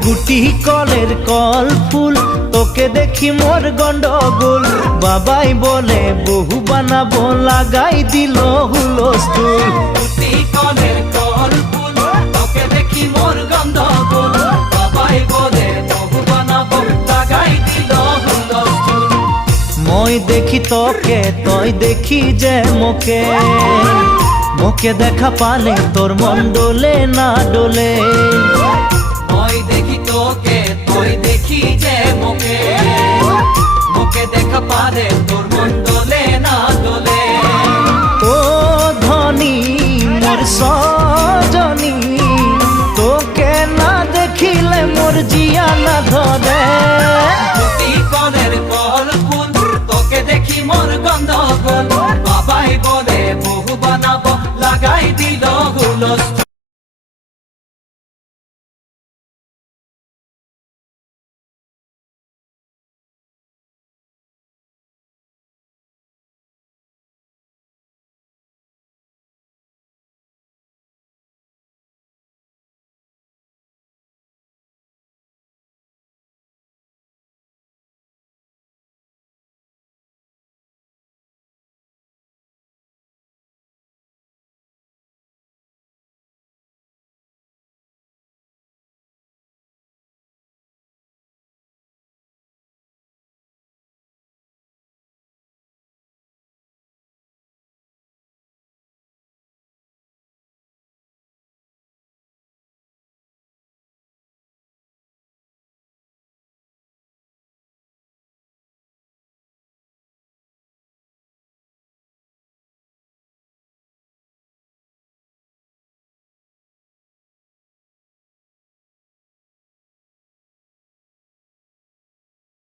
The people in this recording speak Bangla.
গুটি কলের কল ফুল তোকে দেখি মোর গন্ডগোল বাবাই বলে বহু বানাবো লাগাই দিল হুলস্থুল গুটি কলের কল ফুল তোকে দেখি মোর গন্ডগোল বাবাই বলে বহু বানাবো লাগাই দিল হুলস্থুল মই দেখি তোকে তই দেখি যে মোকে মোকে দেখা পালে তোর মন ডোলে না ডোলে মই দেখি তোকে তুই দেখি যে মোকে মোকে দেখা পারে তোর মন দোলে না দোলে ও ধনী মোর সজনী তোকে না দেখিলে মোর জিয়া না ধরে গুটি কলের কল ফুল তোকে দেখি মোর গন্ডগোল বাবাই বলে বহু বানাবো লাগাই দিল হুলস্থুল